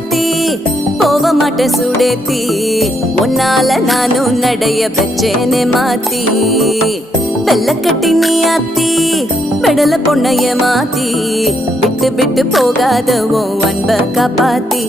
ஆத்தி போக மாட்ட சுடேத்தி உன்னால நானும் நடைய வச்சேனே மாத்தி வெள்ளக்கட்டி நீ ஆத்தி பெடல பொண்ணைய மாத்தி விட்டு விட்டு போகாத உன் அன்ப காப்பாத்தி